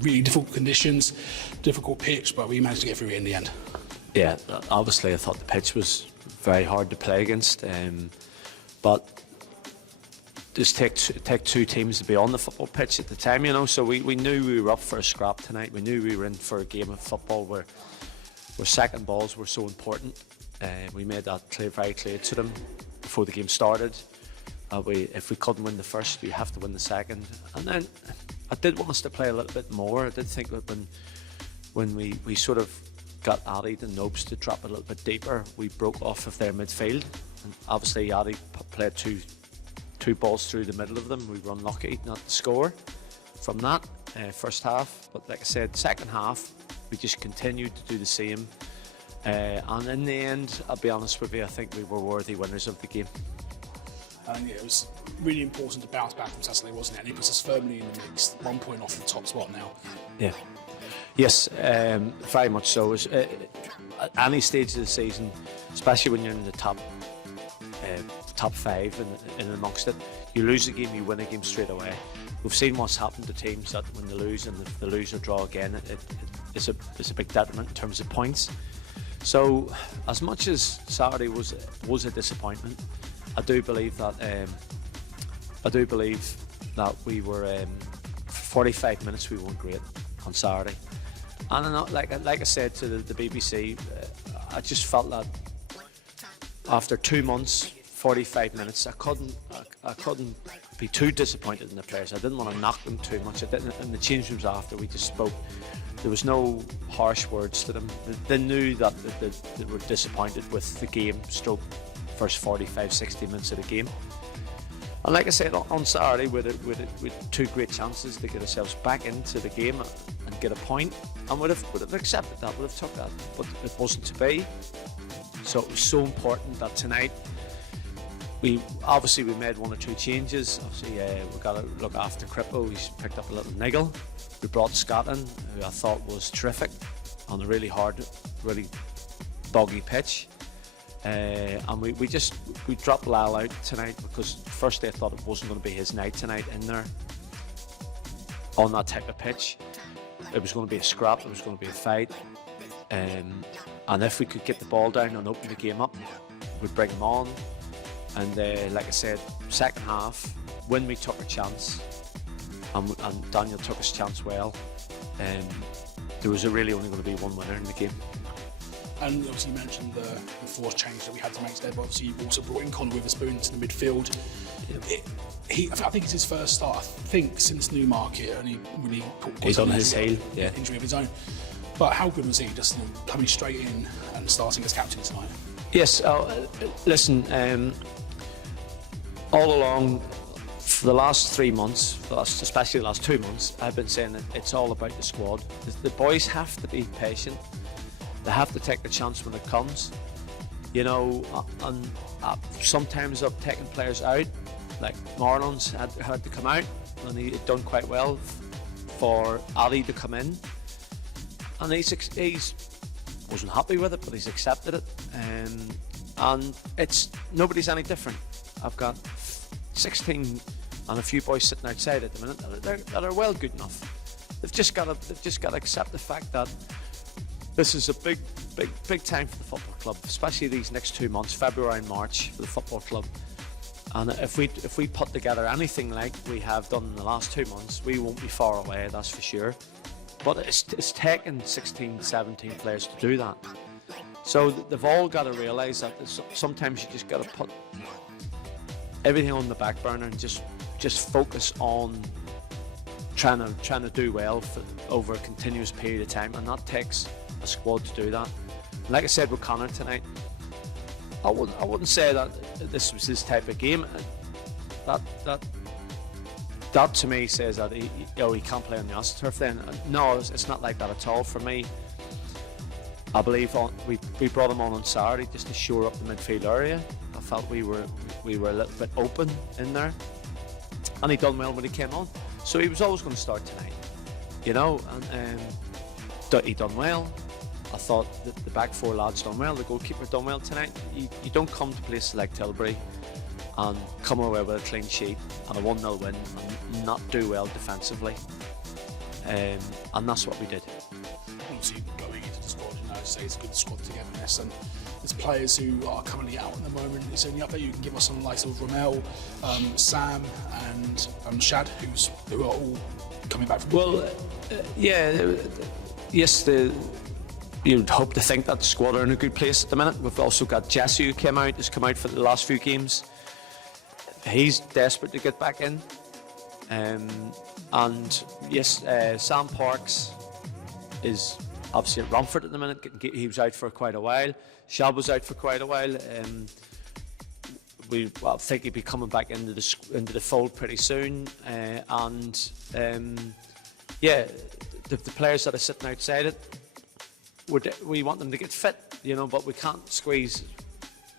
really difficult conditions, difficult pitch, but we managed to get through it in the end. Yeah, obviously I thought the pitch was very hard to play against, but just take two teams to be on the football pitch at the time, you know. So we knew we were up for a scrap tonight. We knew we were in for a game of football where second balls were so important. We made that very clear to them before the game started. If we couldn't win the first, we have to win the second. And then I did want us to play a little bit more. I did think that when we sort of got Addy and Nobes to drop a little bit deeper, we broke off of their midfield. And obviously Addy played two balls through the middle of them. We were unlucky not to score from that first half. But like I said, second half, we just continued to do the same. And in the end, I'll be honest with you, I think we were worthy winners of the game. And yeah, it was really important to bounce back from Saturday, wasn't it? And it puts us firmly in the mix, 1 point off the top spot now. Yeah. Yes, very much so. At any stage of the season, especially when you're in the top five and amongst it, you lose a game, you win a game straight away. We've seen what's happened to teams that when they lose and if they lose or draw again, it's a big detriment in terms of points. So, as much as Saturday was a disappointment, I do believe that we were 45 minutes we weren't great on Saturday, and like I said to the BBC, I just felt that after 2 months, 45 minutes, I couldn't be too disappointed in the players. I didn't want to knock them too much. I didn't. In the change rooms after, we just spoke. There was no harsh words to them. They knew that they were disappointed with the game. First 45, 60 minutes of the game. And like I said, on Saturday, with two great chances to get ourselves back into the game and get a point, and would have accepted that, would have took that, but it wasn't to be. So it was so important that tonight, we made one or two changes. Obviously, we got to look after Crippo. He's picked up a little niggle. We brought Scott in, who I thought was terrific on a really hard, really boggy pitch. And we dropped Lyle out tonight because firstly I thought it wasn't going to be his night tonight in there on that type of pitch. It was going to be a scrap, it was going to be a fight, and if we could get the ball down and open the game up, we'd bring him on. And like I said, second half, when we took a chance and Daniel took his chance well, there was really only going to be one winner in the game. And obviously you mentioned the forced change that we had to make today, but obviously you've also brought in Connor Witherspoon into the midfield. I think it's his first start, I think, since Newmarket, and he really he's on his heel, injury of his own. But how good was he, just coming straight in and starting as captain tonight? Yes, listen, all along, for the last 3 months, especially the last 2 months, I've been saying that it's all about the squad. The boys have to be patient. They have to take the chance when it comes, you know. And sometimes I've taken players out, like Marlon's had to come out, and he had done quite well for Ali to come in, and he's wasn't happy with it, but he's accepted it, and nobody's any different. I've got 16 and a few boys sitting outside at the minute that are well good enough. They've just got to accept the fact that this is a big time for the football club, especially these next 2 months, February and March, for the football club. And if we put together anything like we have done in the last 2 months, we won't be far away, that's for sure. But it's taken 16, 17 players to do that. So they've all got to realise that sometimes you just got to put everything on the back burner and just focus on trying to do well over a continuous period of time, and that takes a squad to do that. And like I said with Connor tonight, I wouldn't say that this was his type of game. That to me says that he can't play on the AstroTurf. Then no, it's not like that at all for me. I believe we brought him on Saturday just to shore up the midfield area. I felt we were a little bit open in there, and he done well when he came on. So he was always going to start tonight, you know, and he done well. I thought that the back four lads done well, the goalkeeper done well tonight. You don't come to places like Tilbury and come away with a clean sheet and a 1-0 win and not do well defensively. and that's what we did. Obviously, going into the squad, say it's a good squad togetherness, and there's players who are currently out at the moment. Is there any update you can give us on the likes of Ramel, Sam, and Shad, who are all coming back from? Well, yes, you'd hope to think that the squad are in a good place at the minute. We've also got Jesse, who has come out for the last few games. He's desperate to get back in. And yes, Sam Parks is obviously at Romford at the minute. He was out for quite a while. Shab was out for quite a while. I think he'll be coming back into the fold pretty soon. The players that are sitting outside it, we want them to get fit, but we can't squeeze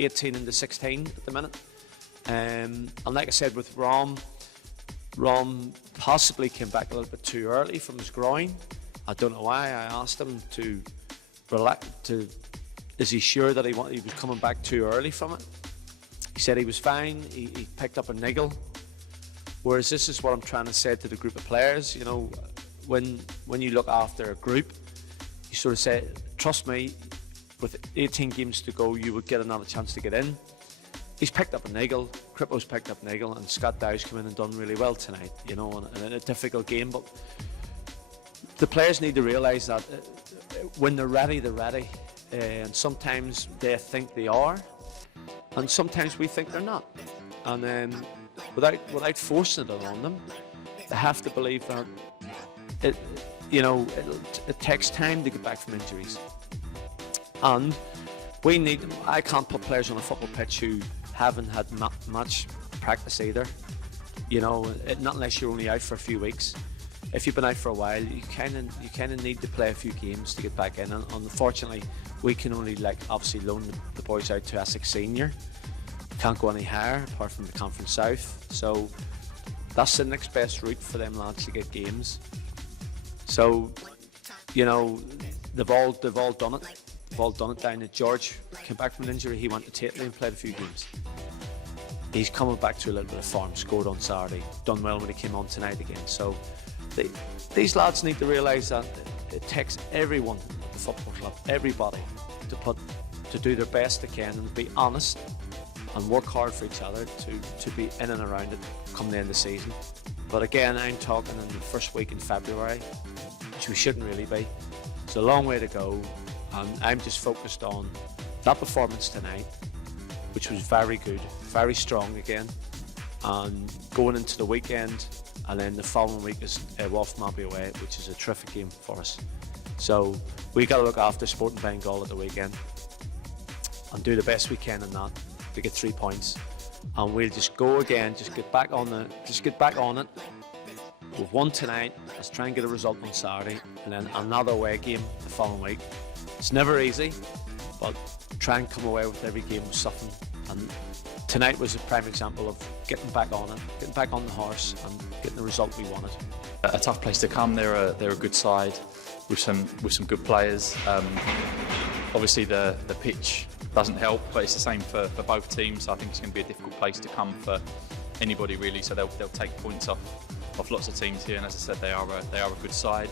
18 into 16 at the minute. And like I said, with Rom possibly came back a little bit too early from his groin. I don't know why. I asked him to relax. Is he sure that he was coming back too early from it? He said he was fine. He picked up a niggle. Whereas this is what I'm trying to say to the group of players. When you look after a group, you sort of say, trust me, with 18 games to go, you would get another chance to get in. He's picked up a niggle, Crippo's picked up a niggle, and Scott Dow's come in and done really well tonight, in a difficult game. But the players need to realise that when they're ready, they're ready. And sometimes they think they are, and sometimes we think they're not. And without forcing it on them, they have to believe that it takes time to get back from injuries. And I can't put players on a football pitch who haven't had much practice either. Not unless you're only out for a few weeks. If you've been out for a while, you kind of need to play a few games to get back in. And unfortunately, we can only obviously loan the boys out to Essex Senior. Can't go any higher apart from the Conference South. So that's the next best route for them lads to get games. So they've all done it. They've all done it down at George. Came back from an injury. He went to Tatley and played a few games. He's coming back to a little bit of form. Scored on Saturday. Done well when he came on tonight again. So these lads need to realise that it takes everyone at the football club, everybody, to do their best they can and be honest and work hard for each other to be in and around it come the end of the season. But again, I'm talking in the first week in February, which we shouldn't really be. It's a long way to go, and I'm just focused on that performance tonight, which was very good, very strong again, and going into the weekend, and then the following week is Wolf Mobby away, which is a terrific game for us. So we got to look after Sporting Bengal at the weekend and do the best we can in that to get 3 points, and we'll just go again, just get back on it. We've won tonight. Let's try and get a result on Saturday, and then another away game the following week. It's never easy, but try and come away with every game with something. And tonight was a prime example of getting back on it, getting back on the horse, and getting the result we wanted. A tough place to come. They're a good side with some good players. Obviously the pitch doesn't help, but it's the same for both teams. So I think it's going to be a difficult place to come for anybody really. So they'll take points off lots of teams here, and as I said, they are a good side.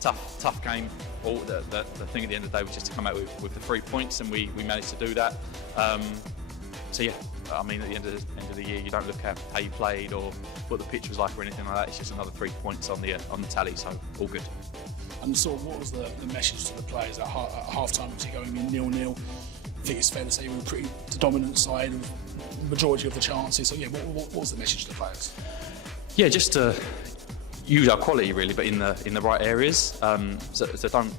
Tough game. The thing at the end of the day was just to come out with the 3 points, and we managed to do that. At the end of the year, you don't look at how you played or what the pitch was like or anything like that. It's just another 3 points on the tally, so all good. And so, what was the message to the players at half-time? Obviously going in 0-0. I think it's fair to say we were pretty the dominant side of the majority of the chances. So what was the message to the players? Yeah, just to use our quality really, but in the right areas. So don't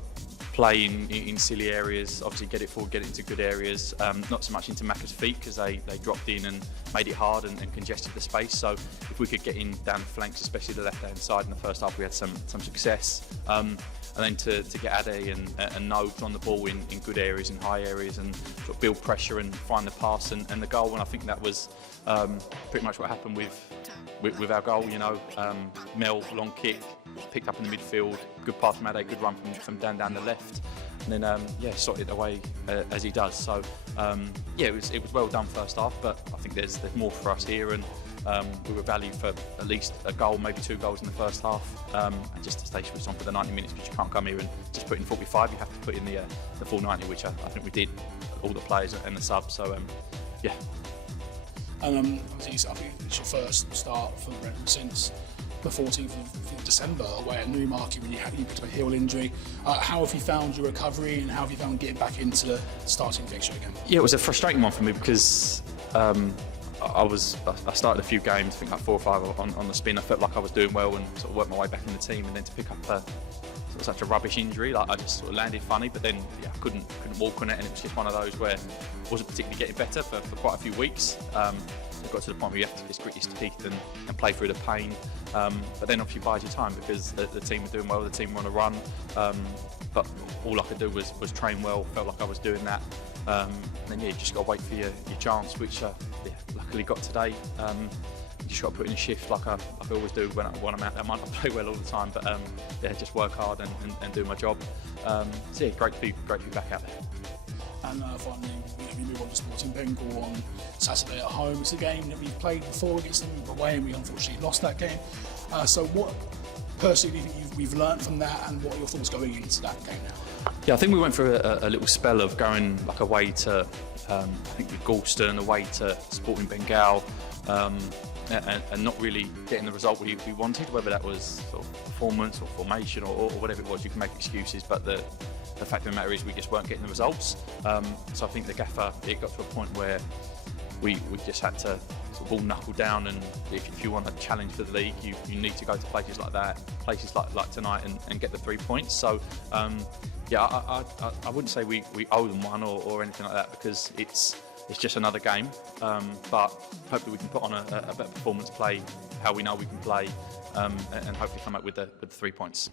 play in silly areas. Obviously, get it forward, get it into good areas. Not so much into Macca's feet because they dropped in and made it hard and congested the space. So if we could get in down the flanks, especially the left-hand side in the first half, we had some success. And then to get Ade and Nobes on the ball in good areas, in high areas, and sort of build pressure and find the pass and the goal. And I think that was pretty much what happened with our goal. Mel long kick, picked up in the midfield, good pass from Ade, good run from down the left. and then slotted it away as he does. So it was well done first half, but I think there's more for us here, and we were valued for at least a goal, maybe 2 goals in the first half, and just to stay switched on for the 90 minutes, because you can't come here and just put in 45. You have to put in the full 90, which I think we did, all the players and the subs. So yeah. And obviously, I think it's your first start for Brentwood since the 14th of December away at Newmarket when you picked up a heel injury. How have you found your recovery, and how have you found getting back into the starting fixture again? Yeah, it was a frustrating one for me because I started a few games, I think like 4 or 5 on the spin. I felt like I was doing well and sort of worked my way back in the team, and then to pick up such a rubbish injury, like I just sort of landed funny, but then I couldn't walk on it, and it was just one of those where I wasn't particularly getting better for quite a few weeks. It got to the point where you have to just grit your teeth and play through the pain, but then obviously buys you time because the team were doing well, the team were on a run, but all I could do was train well, felt like I was doing that, and then you just got to wait for your chance, which luckily got today. You just got to put in a shift like I always do when I'm out there. I might not play well all the time, but just work hard and do my job. So great to be back out there. And finally, we move on to Sporting Bengal on Saturday at home. It's a game that we've played before against them away, and we unfortunately lost that game. So what personally do you think we've learned from that, and what are your thoughts going into that game now? Yeah, I think we went through a little spell of going like away to, I think with Galston, away to Sporting Bengal, and not really getting the result we wanted, whether that was sort of performance or formation or whatever it was. You can make excuses, but the fact of the matter is we just weren't getting the results. So I think the gaffer, it got to a point where we just had to sort of all knuckle down, and if you want a challenge for the league, you need to go to places like that, places like tonight, and get the 3 points. So I wouldn't say we owe them one or anything like that, because it's just another game, but hopefully we can put on a better performance, play how we know we can play, and hopefully come out with the 3 points.